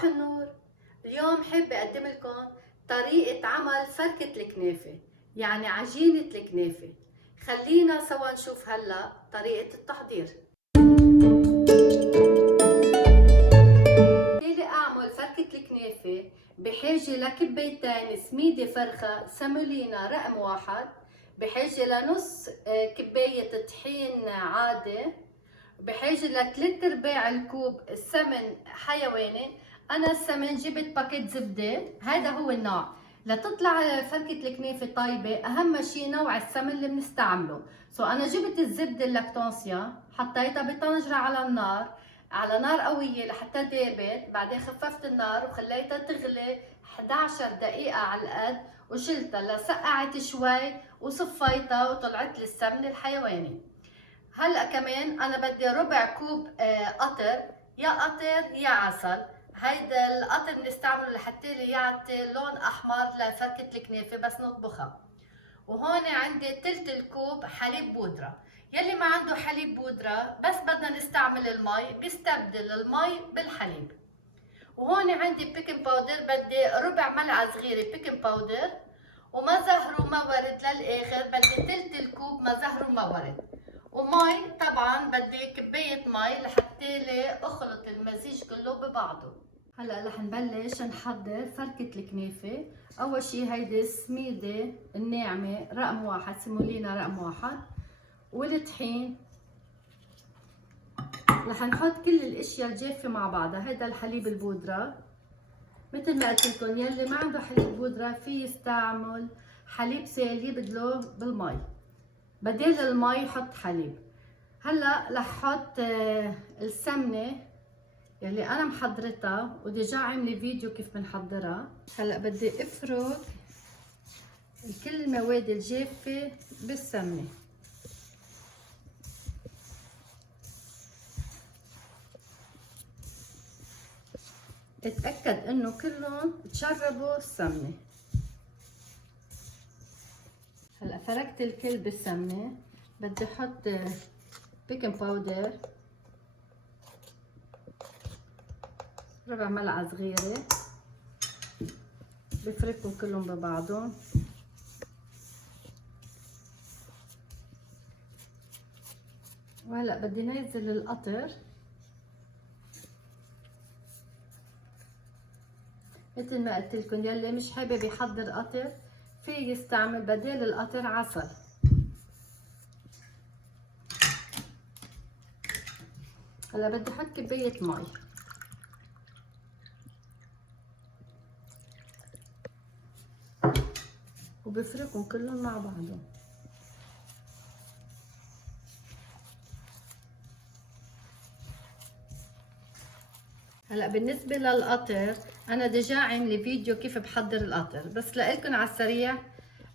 صباح النور. اليوم حابة أقدم لكم طريقة عمل فركة الكنافة، يعني عجينة الكنافة. خلينا سوا نشوف هلا طريقة التحضير. لي أعمل فركة الكنافة بحاجة لكبايتين سميدة فرخة سمولينا رقم 1، بحاجة لنص كباية طحين عادي، بحاجة ل3/4 الكوب سمن حيواني. أنا السمن جبت باكيت زبدة، هذا هو النوع. لتطلع فركة الكنافة طيبة أهم شي نوع السمن اللي بنستعمله. أنا جبت الزبدة اللاكتونسيا، حطيتها بطنجرة على النار، على نار قوية لحتى دابت. بعدين خففت النار وخليتها تغلي 11 دقيقة على القد، وشلتها لسقعت شوي وصفيتها وطلعت لي السمن الحيواني. هلا كمان انا بدي ربع كوب قطر، يا قطر يا عسل. هيدا القطر بنستعمله لحتى يعطي لون احمر لفركة الكنافة بس نطبخها. وهون عندي تلت الكوب حليب بودرة. يلي ما عنده حليب بودرة بس بدنا نستعمل المي بيستبدل المي بالحليب. وهون عندي بيكنج باودر، بدي ربع ملعقة صغيرة بيكنج باودر. وما زهر وما ورد للاخر، بدي تلت الكوب ما زهر وما ورد. ومي طبعا بدي كباية مي لحتى لي اخلط المزيج كله ببعضه. هلا رح نبلش نحضر فركة الكنافة. اول شي هيدي السميدة الناعمة رقم 1 سيمولينا رقم 1، والطحين. رح نحط كل الاشياء الجافة مع بعضها. هيدا الحليب البودرة، مثل ما قلت لكم يلي ما عنده حليب بودرة في يستعمل حليب سائل يبدله بالمي، بدل المي حط حليب. هلا رح احط السمنه يلي انا محضرتها وديجا عامله فيديو كيف بنحضرها. هلا بدي افرك كل المواد الجافه بالسمنه. اتاكد انه كلهم تشربوا السمنه. هلا فركت الكل بالسمنه، بدي احط بيكنج باودر ربع ملعقة صغيرة، بفركهم كلهم ببعضهم. وهلا بدي نزل القطر مثل ما قلت لكم. يلي مش حابب يحضر قطر في يستعمل بدل القطر عسل. هلا بدي احط كباية مي، وبفركهم كلهم مع بعضهم. هلا بالنسبة للقطر انا ديجا عاملة فيديو كيف بحضر القطر، بس لإلكن على السريع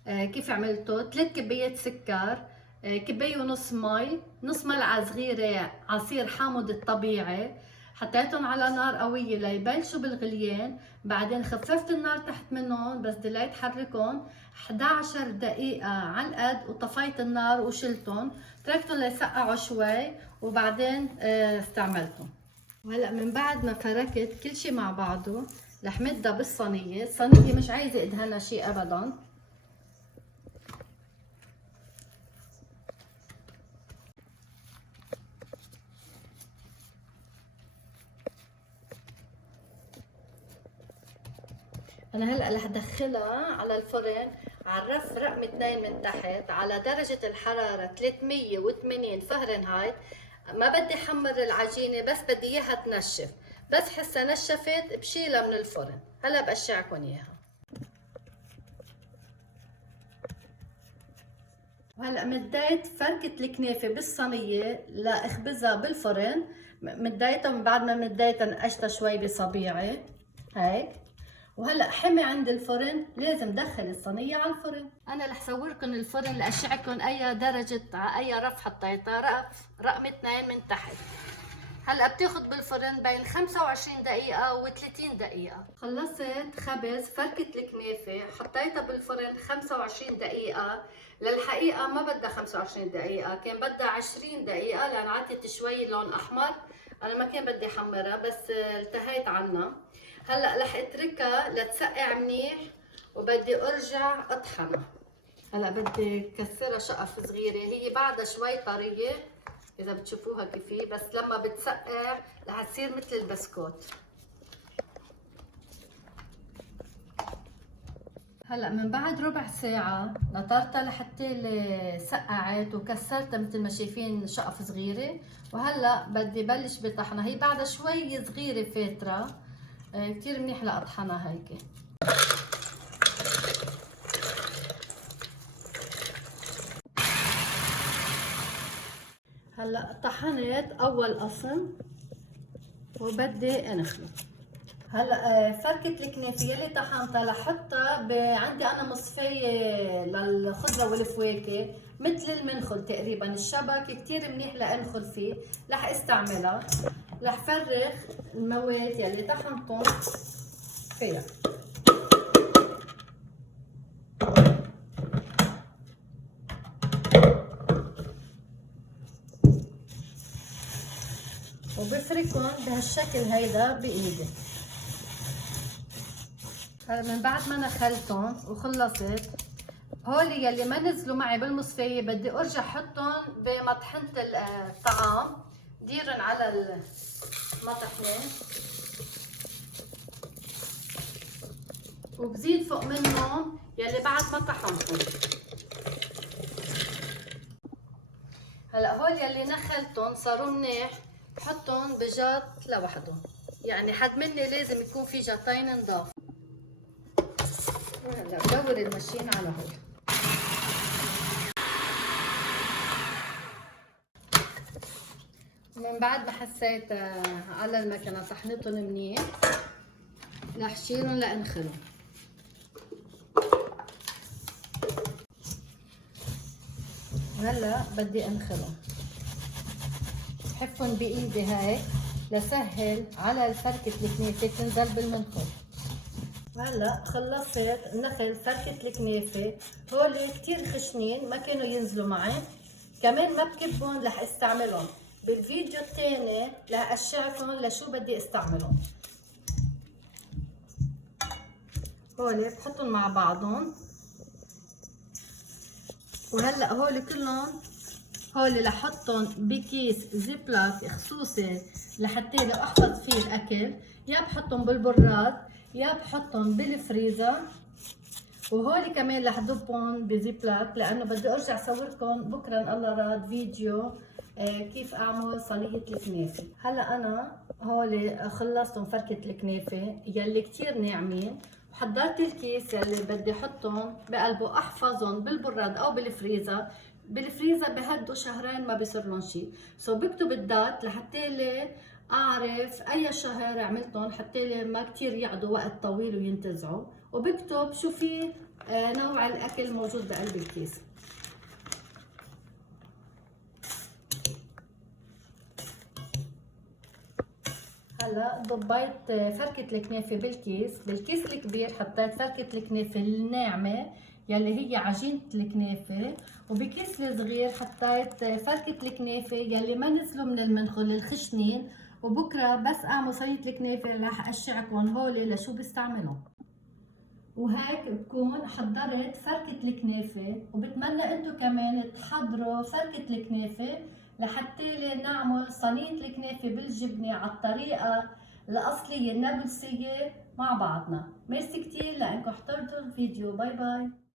كيف عملته. 3 كبايات سكر، كباية ونص مي، نص ملعقة صغيرة عصير حامض الطبيعي. حطيتهم على نار قوية ليبلشوا بالغليان. بعدين خففت النار تحت منهم بس ضليت حركهم 11 دقيقة على القد، وطفيت النار وشلتهم، تركتهم ليسقعوا شوي وبعدين استعملتهم. وهلا من بعد ما فركت كل شيء مع بعضه رح مدها بالصينية. الصينية مش عايزة ادهنها شيء ابدا. انا هلا رح ادخلها على الفرن على الرف رقم 2 من تحت على درجة الحرارة 380 فهرنهايت. ما بدي حمر العجينة بس بدي اياها تنشف. بس حسها نشفت بشيلها من الفرن. هلا بقشعكم اياها. وهلا مديت فركة الكنافة بالصينية لاخبزها بالفرن. مديتها من بعد ما مديتها نقشتها شوي بصبيعي هيك. وهلا حمي عند الفرن، لازم دخل الصينيه على الفرن. انا رح صوركم الفرن لاشعكم اي درجه على اي رف حطيتها. رقم 2 من تحت. هلا بتاخد بالفرن بين 25 دقيقه و30 دقيقه. خلصت خبز فركه الكنافه، حطيتها بالفرن 25 دقيقه. للحقيقه ما بدها 25 دقيقه، كان بدها 20 دقيقه لان عطت شوي لون احمر. انا ما كان بدي احمرها بس التهيت عنها. هلا رح اتركها لتسقع منيح وبدي ارجع اطحنها. هلا بدي كسرها شقف صغيره، هي بعدها شوي طريه اذا بتشوفوها كيف هي، بس لما بتسقع رح تصير مثل البسكوت. هلا من بعد ربع ساعة نطرتها لحتى سقعت وكسرتها مثل ما شايفين شقف صغيرة، وهلا بدي بلش بطحنها. هي بعدها شوي صغيرة فاترة، كتير منيح لأطحنها هيك. هلا طحنت أول قسم وبدي انخله. هلا فركة الكنافة يلي طحنتها لحطها عندي انا مصفاية للخضرة والفواكه مثل المنخل تقريبا، الشبك كتير منيح لانخل فيه، رح استعملها. رح فرغ المواد يلي طحنتهم فيها. وبفركهم بهالشكل هيدا بايدي. من بعد ما نخلتهم وخلصت، هولي يلي ما نزلوا معي بالمصفاية بدي ارجع احطهم بمطحنة الطعام، ديرن على المطحنة وبزيد فوق منهم يلي بعد ما طحنتهم. هلا هول يلي نخلتهم صاروا منيح، بحطهم بجات لوحدهم، يعني حد مني لازم يكون في جاتين نضاف. وهلا بدور الماشين على هول. من بعد ما حسيت على المكنه طحنتهم منيح، رح شيلهم لانخلهم. هلا بدي انخلهم، بحفهم بايدي هيك لسهل على فركة الكنافة تنزل بالمنخل. هلا خلصت نخل فركة الكنافة، هول كتير خشنين ما كانوا ينزلوا معي، كمان ما بكبهم رح استعملهم بالفيديو الثاني، رح اشعكم لشو بدي استعملهم. هول بحطهم مع بعضهم، وهلا هول كلهم رح احطهم بكيس زيبلاك خصوصي لحتى لو احفظ فيه الاكل، يا بحطهم بالبراد يا بحطهم بالفريزر. وهول كمان رح ضبهم بزيبلاك لانه بدي ارجع صوركم بكره ان الله راد فيديو كيف اعمل صينيه الكنافه. هلا انا هول خلصتهم فركه الكنافه يلي كتير ناعمين، وحضرت الكيس يلي بدي احطهم بقلبه، احفظهم بالبراد او بالفريزر. بالفريزر بهدوا شهرين ما بصير لهم شيء، بكتب الدات لحتى لي اعرف اي شهر عملتهم حتى لي ما كتير يقعدوا وقت طويل وينتزعوا، وبكتب شو في نوع الاكل موجود بقلب الكيس. هلا ضبيت فركة الكنافة بالكيس الكبير حطيت فركة الكنافة الناعمة يلي هي عجينة الكنافة، وبكيس الصغير حطيت فركة الكنافة يلي ما نزلوا من المنخل الخشنين. وبكره بس اعمل صينية الكنافة رح اشعكم هول لشو بستعملهم. وهيك بكون حضرت فركة الكنافة، وبتمنى انتو كمان تحضروا فركة الكنافة لحتى نعمل صينية الكنافة بالجبنة على الطريقة الأصلية النابلسية مع بعضنا. ميرسي كتير لأنكم حضرتوا الفيديو. باي باي.